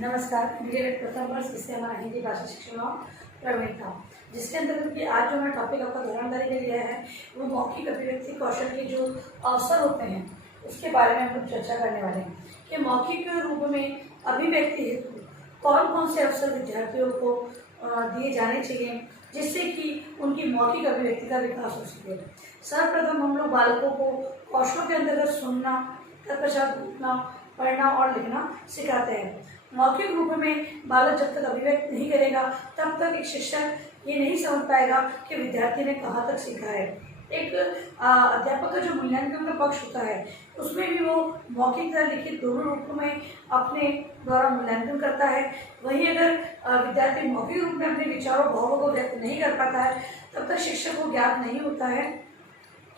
नमस्कार, मेरे प्रथम वर्ष इससे हमारा हिंदी भाषा शिक्षण और प्रवीणता, जिसके अंतर्गत कि आज जो मैं टॉपिक आपका ध्यानदारी में लिया है वो मौखिक अभिव्यक्ति कौशल के जो अवसर होते हैं उसके बारे में हम लोग चर्चा करने वाले हैं कि मौखिक रूप में अभिव्यक्ति हेतु कौन कौन से अवसर विद्यार्थियों को दिए जाने चाहिए जिससे कि उनकी मौखिक अभिव्यक्ति का विकास हो सके। सर्वप्रथम हम लोग बालकों को कौशलों के अंतर्गत सुनना, तत्पश्चात बोलना, पढ़ना और लिखना सिखाते हैं। मौखिक रूप में बालक जब तक अभिव्यक्त नहीं करेगा तब तक एक शिक्षक ये नहीं समझ पाएगा कि विद्यार्थी ने कहाँ तक सीखा है। एक अध्यापक का जो मूल्यांकन का पक्ष होता है उसमें भी वो मौखिक तथा लिखित दोनों रूपों में अपने द्वारा मूल्यांकन करता है। वहीं अगर विद्यार्थी मौखिक रूप में अपने विचारों भावों को व्यक्त नहीं कर पाता है तब तक शिक्षक को ज्ञात नहीं होता है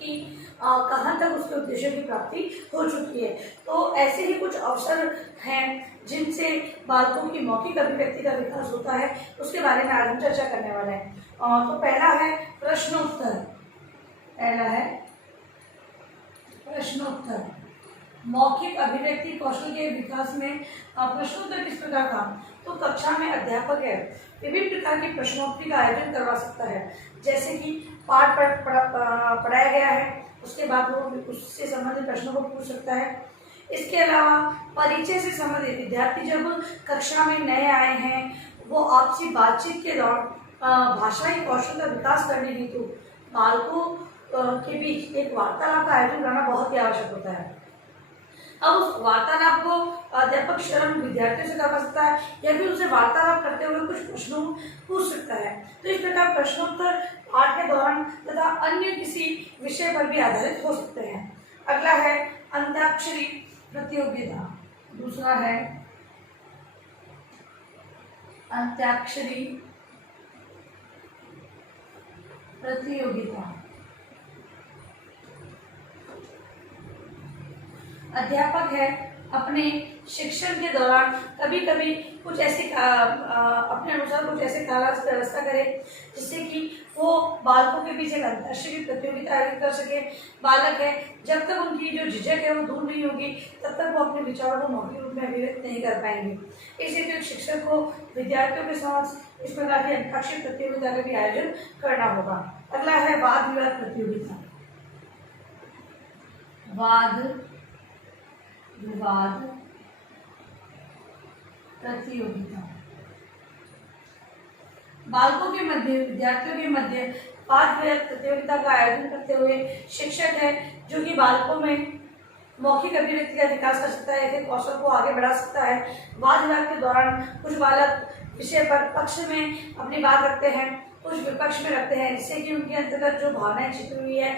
कि कहाँ तक उसके उद्देश्य की प्राप्ति हो चुकी है। तो ऐसे ही कुछ अवसर हैं जिनसे बालकों की मौखिक अभिव्यक्ति का विकास होता है, उसके बारे में आज हम चर्चा करने वाले हैं। तो पहला है प्रश्नोत्तर। मौखिक अभिव्यक्ति कौशल के विकास में प्रश्नोत्तर किस प्रकार का, तो कक्षा में अध्यापक है विभिन्न प्रकार की प्रश्नोत्तरी का आयोजन करवा सकता है। जैसे कि पाठ पढ़ाया गया है उसके बाद वो उससे संबंधित प्रश्नों को पूछ सकता है। इसके अलावा परिचय से संबंधित विद्यार्थी जब कक्षा में नए आए हैं वो आपसी बातचीत के दौरान भाषाई कौशल का विकास करने हेतु बालकों के बीच एक वार्तालाप का आयोजन करना बहुत ही आवश्यक होता है। अब उस वार्तालाप को अध्यापक स्वयं विद्यार्थियों से करवा सकता है या फिर उसे वार्तालाप करते हुए कुछ प्रश्नों पूछ सकता है। तो इस प्रकार प्रश्नोत्तर पाठ के दौरान तथा अन्य किसी विषय पर भी आधारित हो सकते हैं। अगला है अंताक्षरी प्रतियोगिता। दूसरा है अंताक्षरी प्रतियोगिता। अध्यापक है अपने शिक्षण के दौरान कभी कभी कुछ ऐसे अपने अनुसार कुछ ऐसे कालास व्यवस्था करे जिससे कि वो बालकों के बीच एक अंतर्राष्ट्रीय प्रतियोगिता आयोजित कर सके। बालक है जब तक उनकी जो झिझक है वो दूर नहीं होगी तब तक वो अपने विचारों को मौखिक रूप में अभिव्यक्त नहीं कर पाएंगे। इसलिए शिक्षक को विद्यार्थियों के साथ इस प्रकार की अंतर्राष्ट्रीय प्रतियोगिता का भी आयोजन करना होगा। अगला है वाद विवाद प्रतियोगिता। वाद विवाद प्रतियोगिता। बालकों के मध्य विद्यार्थियों के मध्य वाद विवाद प्रतियोगिता का आयोजन करते हुए शिक्षक है जो कि बालकों में मौखिक अभिव्यक्ति का विकास कर सकता है, फिर कौशल को आगे बढ़ा सकता है। वाद विवाद के दौरान कुछ बालक विषय पर पक्ष में अपनी बात रखते हैं, कुछ विपक्ष में रखते हैं, जिससे कि उनके अंतर्गत जो भावनाएं छिपी हुई है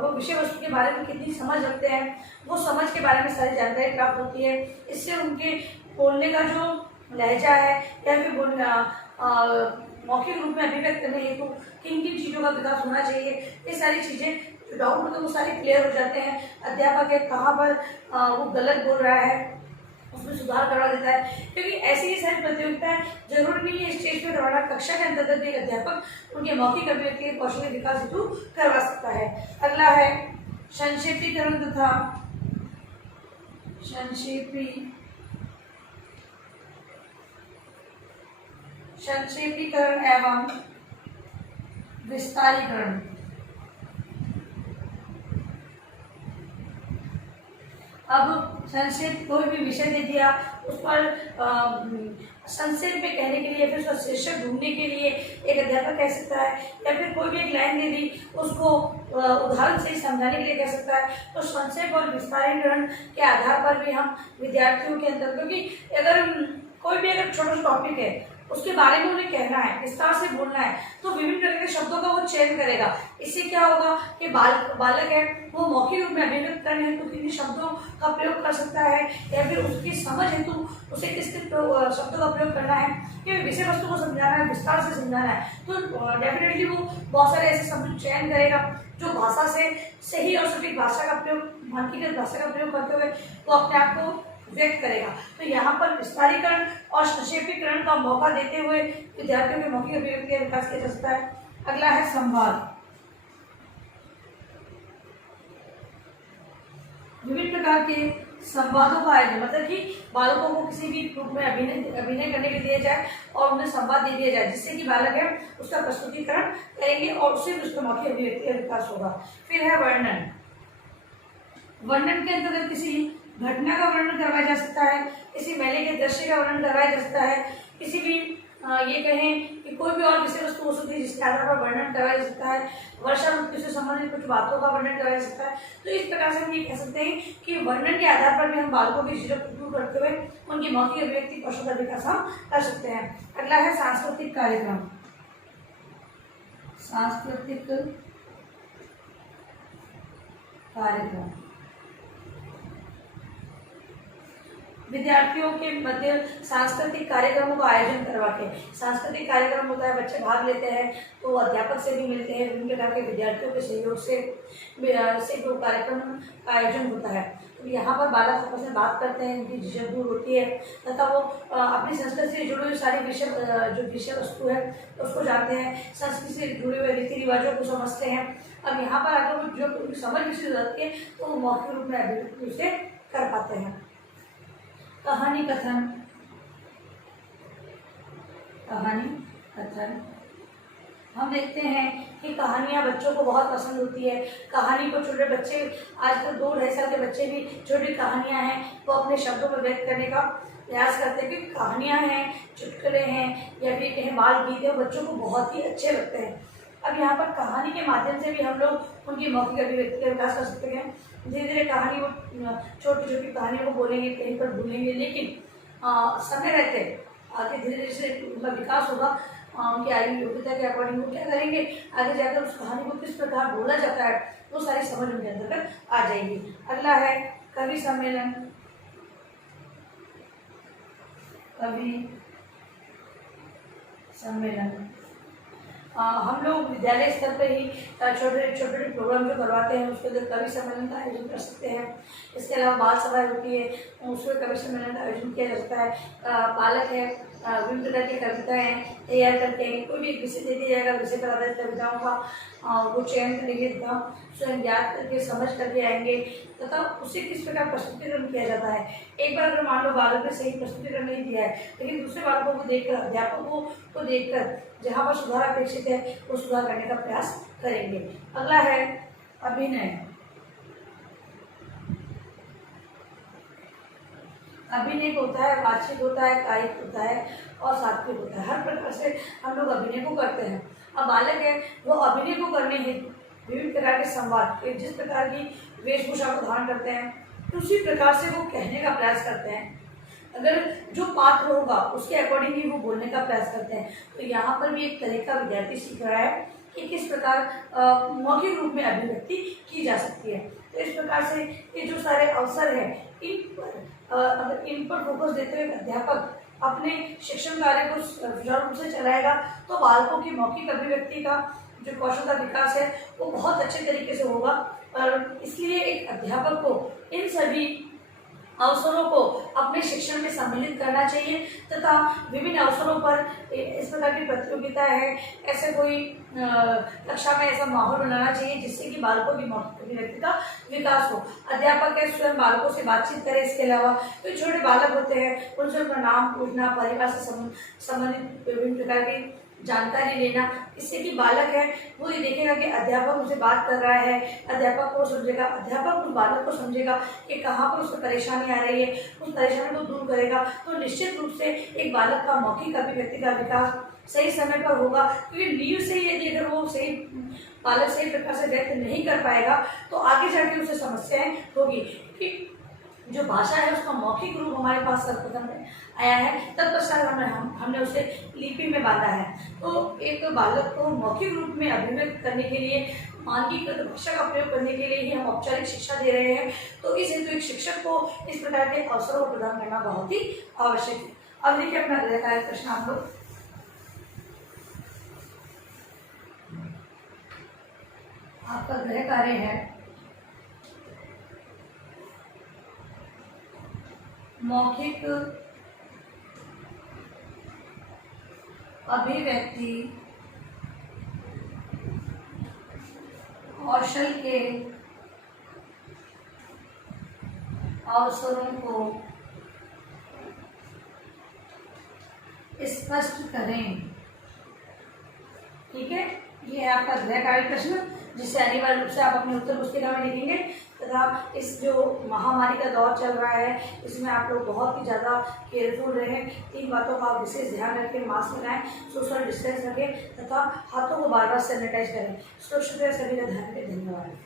वो विषय वस्तु के बारे में कितनी समझ रखते हैं वो समझ के बारे में सारी जानकारी प्राप्त होती है। इससे उनके बोलने का जो लहजा है या फिर मौखिक रूप में अभिव्यक्त करने हेतु किन किन चीज़ों का विकास होना चाहिए, ये सारी चीज़ें जो डाउट होते हैं वो सारे क्लियर हो जाते हैं। अध्यापक है कहाँ पर वो गलत बोल रहा है उसमें सुधार करवा देता है, क्योंकि ऐसी ही सारी प्रतियोगिताएं जरूरी नहीं है स्टेज पर करवाना। कक्षा के अंतर्गत एक अध्यापक उनके मौखिक अभिव्यक्ति कौशल के विकास हेतु करवा सकता है। अगला है संक्षेपीकरण तथा संक्षेपीकरण एवं विस्तारीकरण। अब संक्षेप कोई भी विषय दे दिया उस पर संक्षेप में कहने के लिए फिर उसका शीर्षक ढूंढने के लिए एक अध्यापक कह सकता है, या फिर कोई भी एक लाइन दे दी उसको उदाहरण से समझाने के लिए कह सकता है। तो संक्षेप और विस्तारीकरण के आधार पर भी हम विद्यार्थियों के अंदर, क्योंकि अगर कोई भी अगर छोटा सा टॉपिक है उसके बारे में उन्हें कहना है, विस्तार से बोलना है, तो विभिन्न प्रकार के शब्दों का वो चयन करेगा। इससे क्या होगा कि बालक है वो मौखिक रूप में अभिव्यक्त करने हेतु किन शब्दों का प्रयोग कर सकता है या फिर उसकी समझ हेतु उसे किस शब्दों का प्रयोग करना है, कि विषय वस्तु को समझाना है, विस्तार से समझाना है, तो डेफिनेटली वो बहुत सारे ऐसे शब्द चयन करेगा जो भाषा से सही और सटीक भाषा का प्रयोग, मानकीकृत भाषा का प्रयोग करते हुए वो अपने आप को व्यक्त करेगा। तो यहाँ पर विस्तारीकरण और संक्षेपीकरण का मौका देते हुए विद्यार्थियों के मौखिक अभिव्यक्ति का विकास किया जा सकता है। अगला है संवाद। विभिन्न प्रकार के संवादों का आयोजन, मतलब कि बालकों को किसी भी रूप में अभिनय करने के लिए दिया जाए और उन्हें संवाद दे दिया जाए, जिससे कि बालक है उसका प्रस्तुतिकरण करेंगे और उससे उसका मौखिक अभिव्यक्ति का विकास होगा। फिर है वर्णन। वर्णन के अंतर्गत किसी घटना का वर्णन करवाया जा सकता है, किसी मेले के दृश्य का वर्णन करवाया जा सकता है, किसी भी ये कहें कि कोई भी और विषय वस्तु हो सकती है जिसके आधार पर वर्णन करवाया जा सकता है, वर्षा ऋतु से संबंधित कुछ बातों का वर्णन करवाया जा सकता है। तो इस प्रकार से हम ये कह सकते हैं कि वर्णन के आधार पर भी हम बालकों की झिझक को दूर करते हुए उनकी मौखिक अभिव्यक्ति कौशल का विकास हम कर सकते हैं। अगला है सांस्कृतिक कार्यक्रम। सांस्कृतिक कार्यक्रम विद्यार्थियों के मध्य सांस्कृतिक कार्यक्रमों का आयोजन करवा के, सांस्कृतिक कार्यक्रम होता है, बच्चे भाग लेते हैं तो अध्यापक से भी मिलते हैं, विभिन्न प्रकार के विद्यार्थियों के सहयोग से जो कार्यक्रम का आयोजन होता है। तो यहाँ पर बालक आपस में बात करते हैं, उनकी झिझक दूर होती है तथा वो अपनी संस्कृति से जुड़े हुए सारे विषय वस्तु है उसको जानते हैं, संस्कृति से जुड़े हुए रीति रिवाजों को समझते हैं। अब यहाँ पर अगर जो उनकी समझ विकसित हो जाती है तो वो मौखिक रूप में अभिव्यक्ति उसे कर पाते हैं। कहानी कथन। कहानी कथन हम देखते हैं कि कहानियाँ बच्चों को बहुत पसंद होती है। कहानी को छोटे बच्चे, आजकल 2-2.5 साल के बच्चे भी छोटी कहानियाँ हैं वो अपने शब्दों में व्यक्त करने का प्रयास करते हैं, क्योंकि कहानियाँ हैं, चुटकुले हैं या फिर कहें बाल गीत है, बच्चों को बहुत ही अच्छे लगते हैं। अब यहाँ पर कहानी के माध्यम से भी हम लोग उनकी मौखिक अभिव्यक्ति का विकास कर सकते हैं। धीरे धीरे कहानी वो छोटी छोटी कहानियों को बोलेंगे, कहीं पर भूलेंगे, लेकिन समय रहते आगे धीरे धीरे से उनका विकास होगा। उनकी आयु योग्यता के अकॉर्डिंग वो क्या करेंगे, आगे जाकर उस कहानी को किस प्रकार बोला जाता है वो सारी समझ उनके अंदर आ जाएगी। अगला है कवि सम्मेलन। कवि सम्मेलन हम लोग विद्यालय स्तर पर ही छोटे छोटे प्रोग्राम जो करवाते हैं उसके अंदर कवि सम्मेलन का आयोजन कर सकते हैं। इसके अलावा बाल सभा होती है, उसमें कवि सम्मेलन का आयोजन किया जा सकता है। बालक है विभिन्न प्रकार की कविताएं तैयार करते हैं, कोई भी विषय दे दिया जाएगा, विषय पर आधारित कविताओं का वो चयन करेंगे तथा स्वयं याद करके समझ करके आएंगे तथा उसे किस प्रकार प्रस्तुतिकरण किया जाता है। एक बार अगर मान लो बालक ने सही प्रस्तुतिकरण नहीं दिया है, लेकिन दूसरे बालकों को देखकर, अध्यापकों को देखकर जहाँ पर सुधार अपेक्षित है वो सुधार करने का प्रयास करेंगे। अगला है अभिनय। अभिनय होता है, बातचीत होता है, कायिक होता है और सात्विक होता है। हर प्रकार से हम लोग अभिनय को करते हैं। अब बालक है वो अभिनय को करने हेतु विभिन्न प्रकार के संवाद, जिस प्रकार की वेशभूषा को धारण करते हैं उसी प्रकार से वो कहने का प्रयास करते हैं। अगर जो पात्र होगा उसके अकॉर्डिंग ही वो बोलने का प्रयास करते हैं। तो यहाँ पर भी एक तरह का विद्यार्थी सीख रहा है कि किस प्रकार मौखिक रूप में अभिव्यक्ति की जा सकती है। तो इस प्रकार से ये जो सारे अवसर हैं इन पर फोकस देते हुए अध्यापक अपने शिक्षण कार्य को सुचारू रूप से चलाएगा तो बालकों की मौखिक अभिव्यक्ति का जो कौशल का विकास है वो बहुत अच्छे तरीके से होगा। और इसलिए एक अध्यापक को इन सभी अवसरों को अपने शिक्षण में सम्मिलित करना चाहिए तथा विभिन्न अवसरों पर इस प्रकार की प्रतियोगिता है, ऐसे कोई कक्षा में ऐसा माहौल बनाना चाहिए जिससे कि बालकों की मौखिक अभिव्यक्ति का विकास हो। अध्यापक है स्वयं बालकों से बातचीत करे। इसके अलावा तो छोटे बालक होते हैं उनसे उनका नाम पूछना, परिवार से संबंधित विभिन्न प्रकार की जानकारी लेना, इससे कि बालक है वो ये देखेगा कि अध्यापक उसे बात कर रहा है, अध्यापक को समझेगा, अध्यापक उस बालक को समझेगा कि कहाँ पर उसको परेशानी आ रही है, उस परेशानी को दूर करेगा। तो निश्चित रूप से एक बालक का मौखिक अभिव्यक्ति का विकास सही समय पर होगा, क्योंकि नींव से यदि अगर वो सही बालक सही प्रकार से व्यक्त नहीं कर पाएगा तो आगे जाके उसे समस्याएं होगी। क्योंकि जो भाषा है उसका मौखिक रूप हमारे पास सर्वप्रथम में आया है, तत्पश्चात हमने उसे लिपि में बांधा है। तो एक बालक को मौखिक रूप में अभिव्यक्त करने के लिए मानकीकृत भाषा का प्रयोग करने के लिए ही हम औपचारिक शिक्षा दे रहे हैं। तो इस हेतु एक शिक्षक को इस प्रकार के अवसरों को प्रदान करना बहुत ही आवश्यक है। अब देखिए अपना गृह कार्य प्रश्न आप लोग। आपका गृह कार्य है मौखिक अभिव्यक्ति कौशल के अवसरों को स्पष्ट करें। ठीक है, ये है आपका गृह कार्य प्रश्न, जिससे अनिवार्य रूप से आप अपने उत्तर पुस्तिका में लिखेंगे। तथा इस जो महामारी का दौर चल रहा है, इसमें आप लोग बहुत ही ज़्यादा केयरफुल रहें। 3 बातों का आप विशेष ध्यान रखें। मास्क लगाएं, सोशल डिस्टेंस रखें तथा हाथों को बार बार सैनिटाइज करें। तो शुक्रिया सभी का ध्यान दें। धन्यवाद।